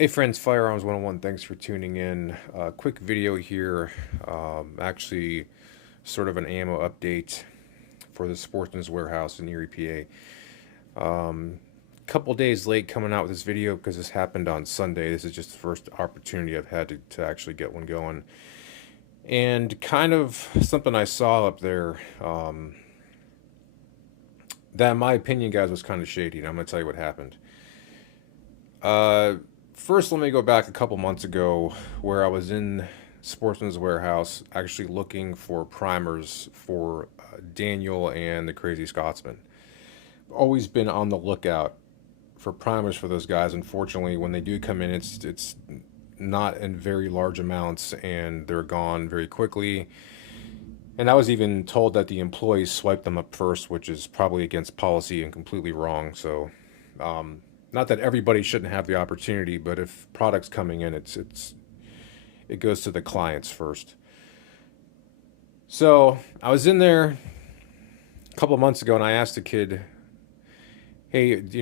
Hey friends, Firearms 101, thanks for tuning in. Quick video here, actually sort of an ammo update for the Sportsman's Warehouse in Erie, PA. Couple days late coming out with this video because this happened on Sunday. This is just the first opportunity I've had to actually get one going. And kind of something I saw up there that in my opinion, guys, was kind of shady, and I'm going to tell you what happened. Uh, First, let me go back a couple months ago where I was in Sportsman's Warehouse actually looking for primers for Daniel and the Crazy Scotsman. Always been on the lookout for primers for those guys. Unfortunately, when they do come in, it's not in very large amounts and they're gone very quickly. And I was even told that the employees swipe them up first, which is probably against policy and completely wrong. So, not that everybody shouldn't have the opportunity, but if products coming in, it goes to the clients first. So I was in there a couple of months ago, and I asked the kid, "Hey, do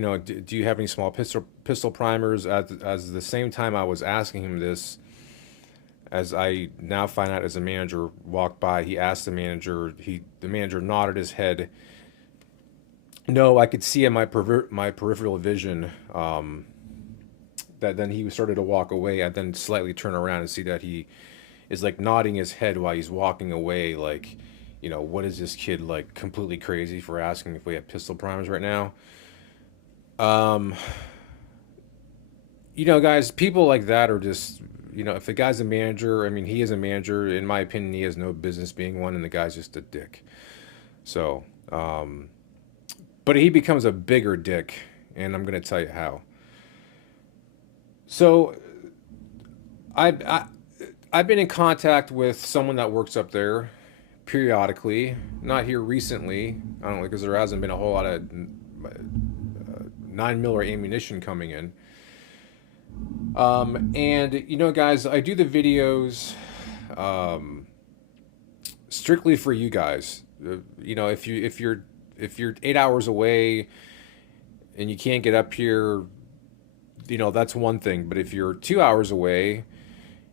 you have any small pistol primers?" As the same time I was asking him this, as I now find out as a manager walked by, he asked the manager. The manager nodded his head. No, I could see in my peripheral vision that then he started to walk away. I then slightly turn around and see that he is like nodding his head while he's walking away. Like, what is this kid, like, completely crazy for asking if we have pistol primers right now? Um, Guys, people like that are just, if the guy's a manager, I mean, he is a manager. In my opinion, he has no business being one, and the guy's just a dick. So, but he becomes a bigger dick, and I'm going to tell you how. So I I've been in contact with someone that works up there periodically. Not here recently. I don't know, because there hasn't been a whole lot of 9 miller ammunition coming in. And guys, I do the videos strictly for you guys. If you're 8 hours away and you can't get up here, that's one thing. But if you're 2 hours away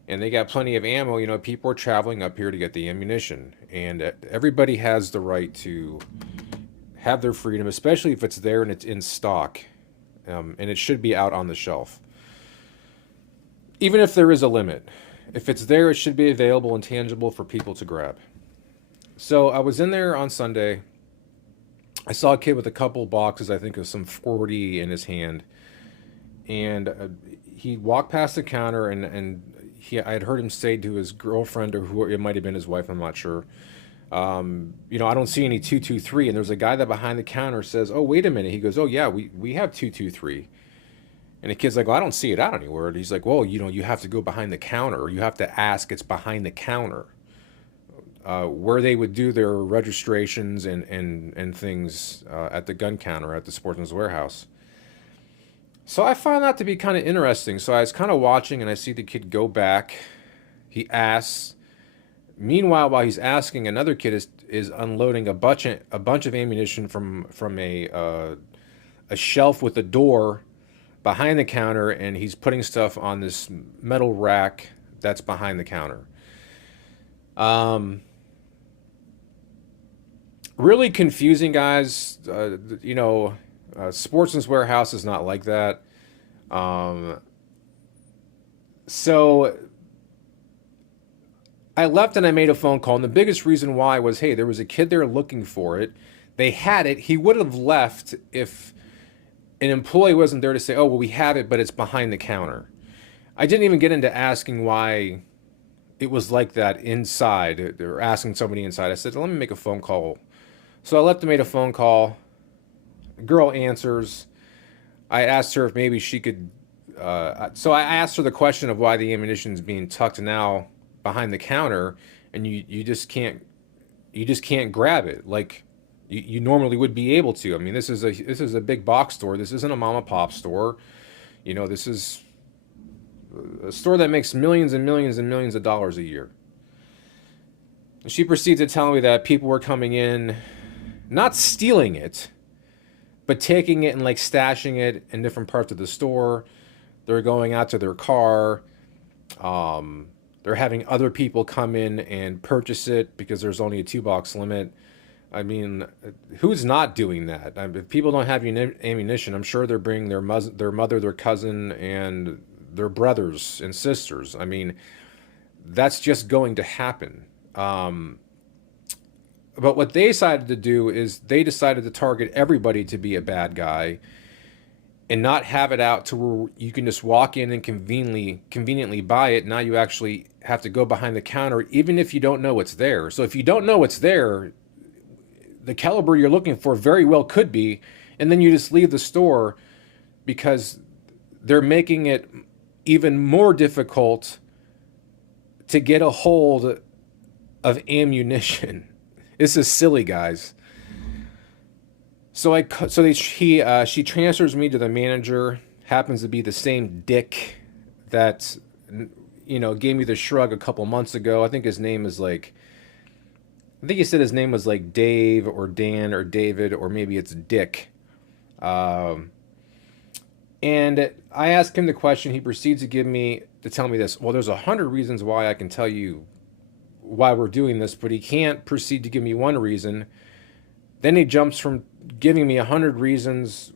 and they got plenty of ammo, people are traveling up here to get the ammunition. And everybody has the right to have their freedom, especially if it's there and it's in stock. And it should be out on the shelf. Even if there is a limit. If it's there, it should be available and tangible for people to grab. So I was in there on Sunday. I saw a kid with a couple boxes, I think, of some 40 in his hand. And he walked past the counter, and I had heard him say to his girlfriend, or who it might have been his wife, I'm not sure. I don't see any 223. And there's a guy that behind the counter says, "Oh, wait a minute." He goes, "Oh, yeah, we have 223. And the kid's like, "Well, I don't see it out anywhere." And he's like, "Well, you have to go behind the counter, or you have to ask. It's behind the counter." Where they would do their registrations and things at the gun counter at the Sportsman's Warehouse. So I found that to be kind of interesting. So I was kind of watching, and I see the kid go back. He asks. Meanwhile, while he's asking, another kid is unloading a bunch of ammunition from a shelf with a door behind the counter, and he's putting stuff on this metal rack that's behind the counter. Really confusing, guys. Sportsman's Warehouse is not like that. So I left and I made a phone call, and the biggest reason why was, hey, there was a kid there looking for it. They had it. He would have left if an employee wasn't there to say, "Oh, well, we have it, but it's behind the counter." I didn't even get into asking why it was like that inside, or asking somebody inside. I said, "Let me make a phone call." So I left and made a phone call. The girl answers. I asked her if maybe she could. So I asked her the question of why the ammunition is being tucked now behind the counter, and you just can't grab it like you normally would be able to. I mean, this is a big box store. This isn't a mom and pop store. This is a store that makes millions and millions and millions of dollars a year. And she proceeds to tell me that people were coming in, not stealing it, but taking it and like stashing it in different parts of the store. They're going out to their car. They're having other people come in and purchase it because there's only a 2 box limit. I mean, who's not doing that? I mean, if people don't have ammunition, I'm sure they're bringing their mother, their cousin, and their brothers and sisters. I mean, that's just going to happen. But what they decided to do is they decided to target everybody to be a bad guy and not have it out to where you can just walk in and conveniently buy it. Now you actually have to go behind the counter, even if you don't know what's there. So if you don't know what's there, the caliber you're looking for very well could be, and then you just leave the store because they're making it even more difficult to get a hold of ammunition. This is silly, guys. She transfers me to the manager. Happens to be the same dick that gave me the shrug a couple months ago. I think he said his name was like Dave or Dan or David, or maybe it's Dick. And I asked him the question. He proceeds to tell me this. Well, there's 100 reasons why I can tell you why we're doing this, but he can't proceed to give me one reason. Then he jumps from giving me 100 reasons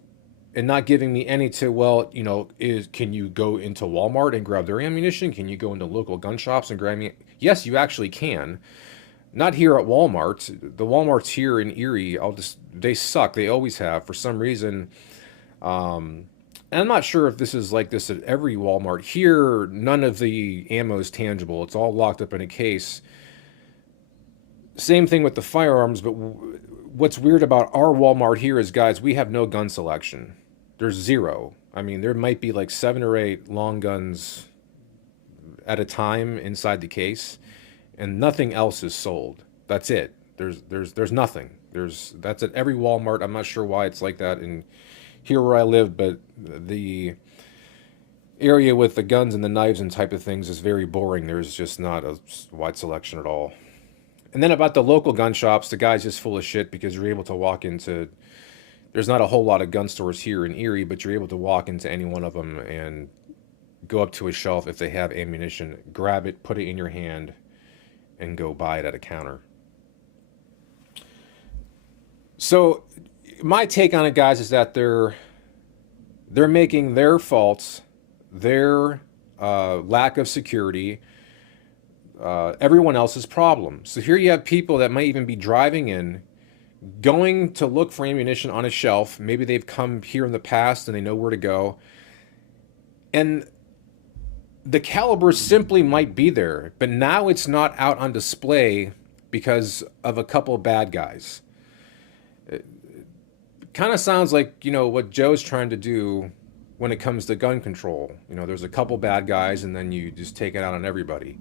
and not giving me any to, well, can you go into Walmart and grab their ammunition? Can you go into local gun shops and grab me? Yes, you actually can. Not here at Walmart. The Walmarts here in Erie, they suck. They always have for some reason. And I'm not sure if this is like this at every Walmart. Here, none of the ammo is tangible. It's all locked up in a case. Same thing with the firearms, but what's weird about our Walmart here is, guys, we have no gun selection. There's zero. I mean, there might be like 7 or 8 long guns at a time inside the case, and nothing else is sold. That's it. There's nothing. That's at every Walmart. I'm not sure why it's like that in here where I live, but the area with the guns and the knives and type of things is very boring. There's just not a wide selection at all. And then about the local gun shops, the guy's just full of shit because you're able to walk into, there's not a whole lot of gun stores here in Erie, but you're able to walk into any one of them and go up to a shelf if they have ammunition, grab it, put it in your hand, and go buy it at a counter. So my take on it, guys, is that they're making their faults, their lack of security, everyone else's problem. So here you have people that might even be driving in, going to look for ammunition on a shelf. Maybe they've come here in the past and they know where to go. And the caliber simply might be there, but now it's not out on display because of a couple of bad guys. It kind of sounds like, what Joe's trying to do when it comes to gun control. There's a couple bad guys and then you just take it out on everybody.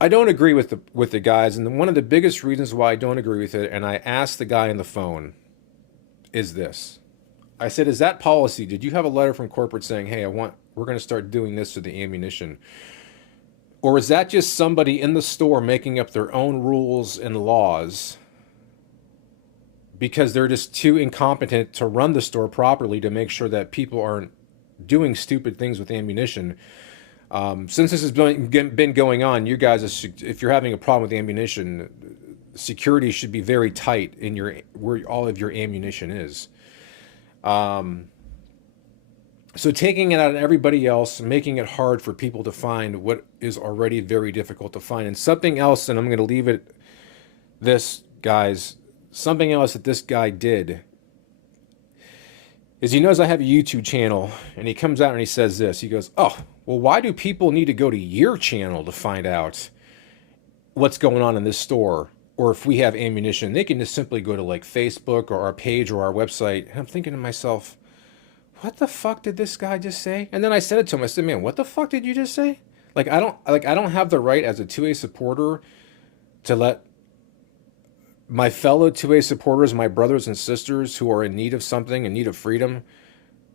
I don't agree with the guys, and one of the biggest reasons why I don't agree with it, and I asked the guy on the phone, is this. I said, is that policy? Did you have a letter from corporate saying, hey, we're going to start doing this to the ammunition? Or is that just somebody in the store making up their own rules and laws because they're just too incompetent to run the store properly to make sure that people aren't doing stupid things with ammunition? Since this has been going on, you guys, if you're having a problem with ammunition, security should be very tight in where all of your ammunition is. So taking it out on everybody else, making it hard for people to find what is already very difficult to find. And something else, and I'm going to leave it this, guys, something else that this guy did is he knows I have a YouTube channel, and he comes out and he says this. He goes, oh, well, why do people need to go to your channel to find out what's going on in this store? Or if we have ammunition, they can just simply go to like Facebook or our page or our website. And I'm thinking to myself, what the fuck did this guy just say? And then I said it to him. I said, man, what the fuck did you just say? I don't have the right as a 2A supporter to let my fellow 2A supporters, my brothers and sisters who are in need of something, in need of freedom,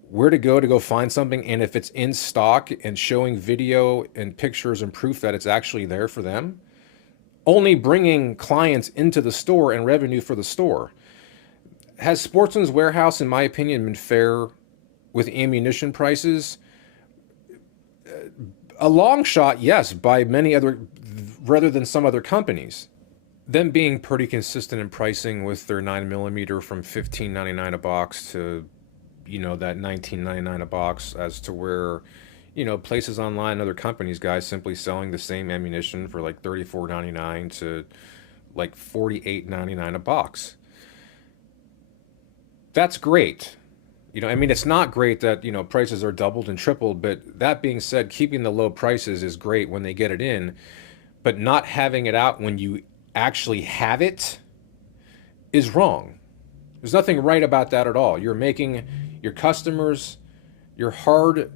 where to go find something, and if it's in stock and showing video and pictures and proof that it's actually there for them, only bringing clients into the store and revenue for the store. Has Sportsman's Warehouse, in my opinion, been fair with ammunition prices, a long shot, yes, by many other, rather than some other companies. Them being pretty consistent in pricing with their 9mm from $15.99 a box to, that $19.99 a box, as to where, places online, other companies, guys simply selling the same ammunition for like $34.99 to like $48.99 a box. That's great. It's not great that, prices are doubled and tripled, but that being said, keeping the low prices is great when they get it in, but not having it out when you actually have it is wrong. There's nothing right about that at all. You're making your customers, your hard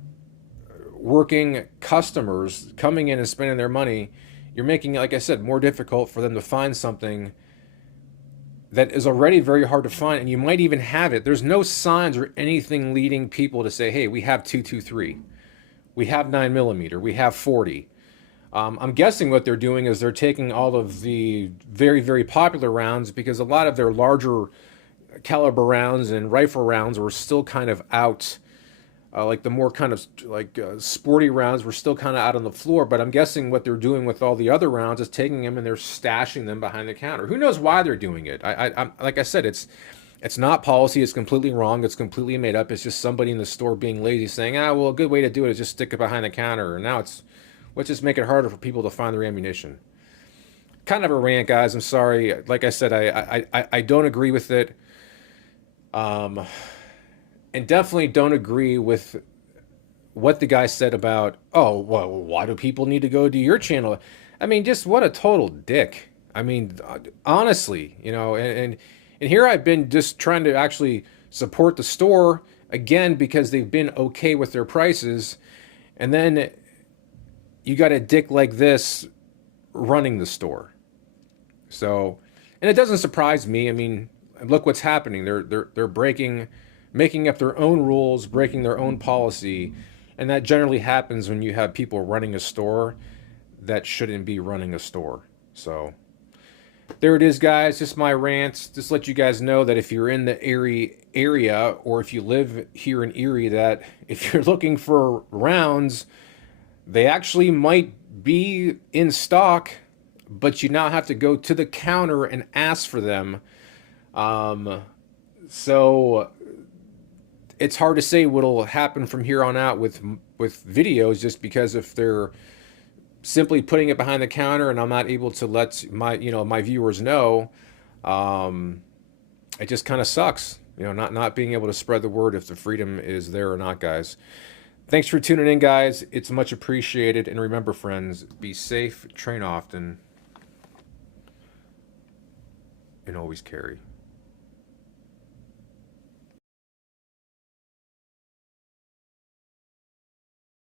working customers coming in and spending their money, you're making, like I said, more difficult for them to find something that is already very hard to find, and you might even have it. There's no signs or anything leading people to say, hey, we have 223, we have 9mm, we have 40. I'm guessing what they're doing is they're taking all of the very, very popular rounds, because a lot of their larger caliber rounds and rifle rounds were still kind of out. Like the more kind of like sporty rounds were still kind of out on the floor. But I'm guessing what they're doing with all the other rounds is taking them and they're stashing them behind the counter. Who knows why they're doing it? I'm like I said, it's not policy. It's completely wrong. It's completely made up. It's just somebody in the store being lazy, saying, well, a good way to do it is just stick it behind the counter. And now let's just make it harder for people to find their ammunition. Kind of a rant, guys. I'm sorry. Like I said, I don't agree with it. And definitely don't agree with what the guy said about, oh, well, why do people need to go to your channel? Just what a total dick. Honestly, and here I've been just trying to actually support the store again, because they've been okay with their prices. And then you got a dick like this running the store. So, and it doesn't surprise me. Look what's happening. They're making up their own rules, breaking their own policy, and that generally happens when you have people running a store that shouldn't be running a store. So there it is, guys. Just my rant. Just let you guys know that if you're in the Erie area, or if you live here in Erie, that if you're looking for rounds, they actually might be in stock, but you now have to go to the counter and ask for them. So it's hard to say what'll happen from here on out with videos, just because if they're simply putting it behind the counter and I'm not able to let my viewers know, it just kind of sucks, not being able to spread the word if the freedom is there or not, guys. Thanks for tuning in, guys. It's much appreciated. And remember, friends, be safe, train often, and always carry.